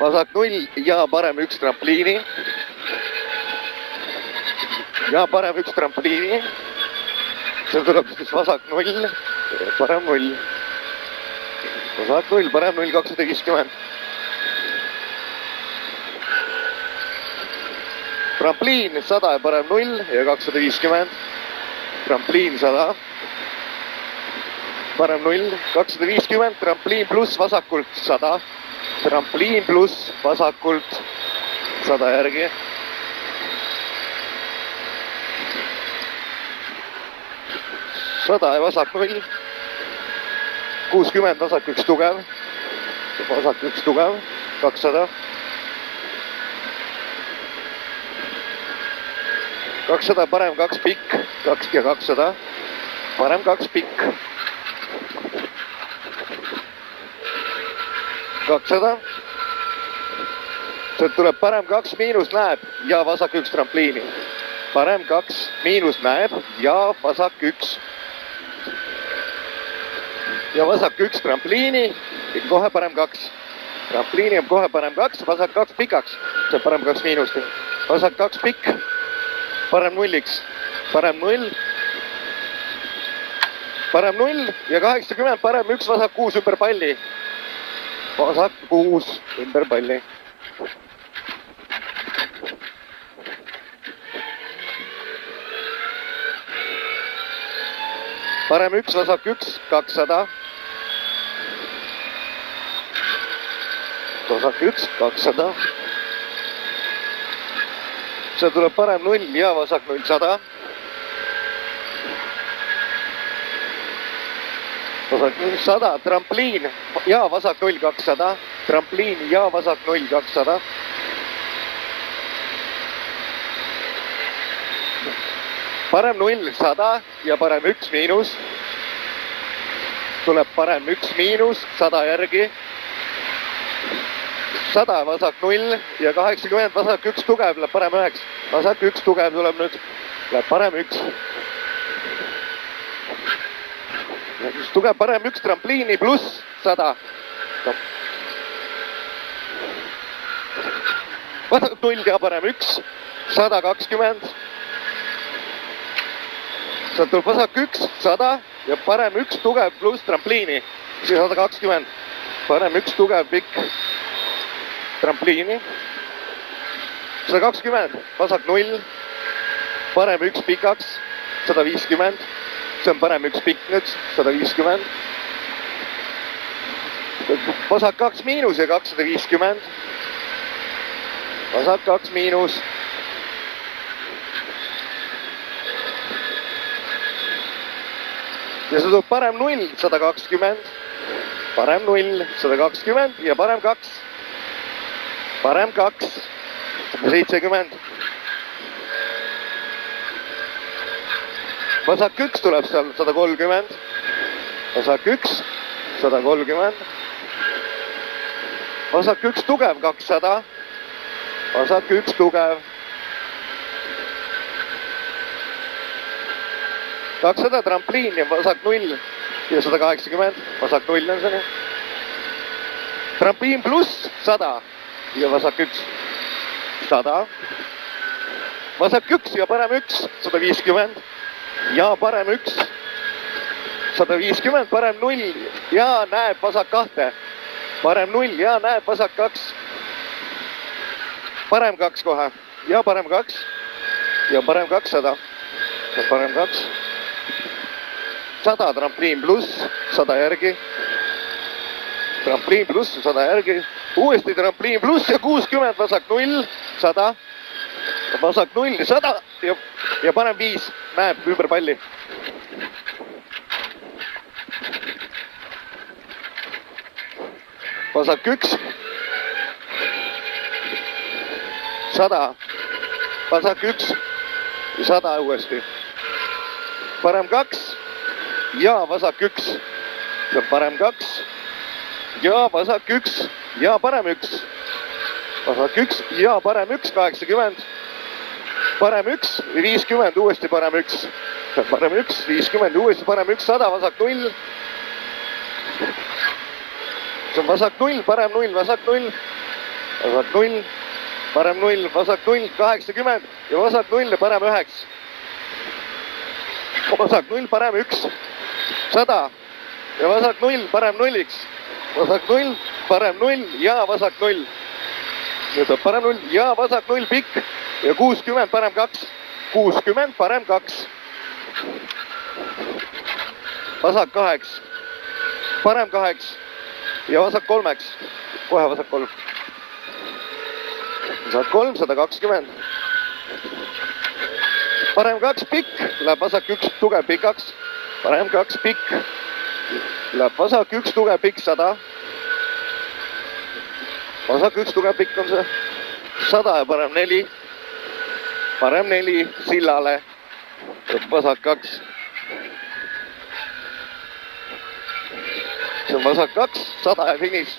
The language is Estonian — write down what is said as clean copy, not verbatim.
vasak 0 ja parem 1 trampliini. ja parem 1 trampliini. see tuleb siis vasak 0, parem 0. vasak 0, parem 0, 250. trampliin 100 ja parem 0 ja 250. trampliin 100. parem 0, 250, trampliin pluss vasakult 100. trampliin pluss vasakult 100 järgi. ja vasak 0. 60, vasak 1 tugev. vasak 1 tugev, 200. 200, parem 2 pikk, 2 ja 200. parem 2 pikk. 200. sealt tuleb parem 2 miinus näeb ja vasak 1 trampliini. parem 2 miinus näeb ja vasak 1. ja vasak 1 trampliini, kohe parem 2. trampliini on kohe parem 2, vasak 2 pikaks, see on parem 2 miinust. vasak 2 pikk, parem 0-iks, parem 0. parem 0 ja 80, parem 1, vasak 6 ümber palli. vasak 6 ümber palli. parem 1, vasak 1, 200. vasak 1, 200. see tuleb parem 0 ja vasak 0, 100. vasak 0, 100, trampliin ja vasak 0, 200. trampliin ja vasak 0, 200. parem 0, 100 ja parem 1 miinus. tuleb parem 1 miinus, 100 järgi. 100, vasak 0 ja 80, vasak 1 tugev, läheb parem 9. vasak 1 tugev tuleb nüüd, läheb parem 1. tugev parem 1 trampliini pluss 100. vasak 0 ja parem 1, 120. sealt tuleb vasak 1, 100 ja parem 1 tugev pluss trampliini, 120. parem 1 tugev pikk trampliini. 120, vasak 0, parem 1 pikaks, 150. see on parem 1 pikk nüüd, 150. vasak 2 miinus ja 250. vasak 2 miinus. ja see tuleb parem 0, 120. parem 0, 120 ja parem 2. parem 2, 70. vasak 1 tuleb seal 130. vasak 1, 130. vasak 1 tugev 200. vasak 1 tugev. 200 trampliin ja vasak 0 ja 180. vasak 0 on see. trampliin pluss 100 ja vasak 1, 100. vasak 1 ja parem 1, 150. ja parem 1, 150, parem 0 ja näeb vasak 2. parem 0 ja näeb vasak 2. parem 2 kohe ja parem 2 ja parem 200. parem 2. 100 trampliin pluss 100 järgi. trampliin pluss 100 järgi. uuesti trampliin pluss ja 60, vasak 0, 100. vasak 0, 100 ja parem 5, näeb ümber palli. vasak 1, 100. vasak 1, 100 uuesti. parem 2 ja vasak 1. see on parem 2 ja vasak 1 ja parem 1. vasak 1 ja parem 1, 80. parem 1, 50, uuesti parem 1. parem 1, 50, uuesti parem 1, 100, vasak 0. see on vasak 0, parem 0, vasak 0. vasak 0, parem 0, vasak 0, 80 ja vasak 0 ja parem 9. Vasak 0, parem 1, 100 ja vasak 0, parem 0-iks. Vasak 0, parem 0 ja vasak 0. Nüüd on parem 0 ja vasak 0 pikk ja 60, parem 2. 60, parem 2. Vasak 8, parem 8 ja vasak 3-ks. Kohe vasak 3. Vasak 3, 120. Parem 2 pikk, läheb vasak 1 tugev pikaks. Parem 2 pikk, läheb vasak 1 tugev pikk 100. Vasak 1 tugev pikk on see 100 ja parem 4. Parem 4 sillale. Vasak 2. See on vasak 2, 100 ja finiš.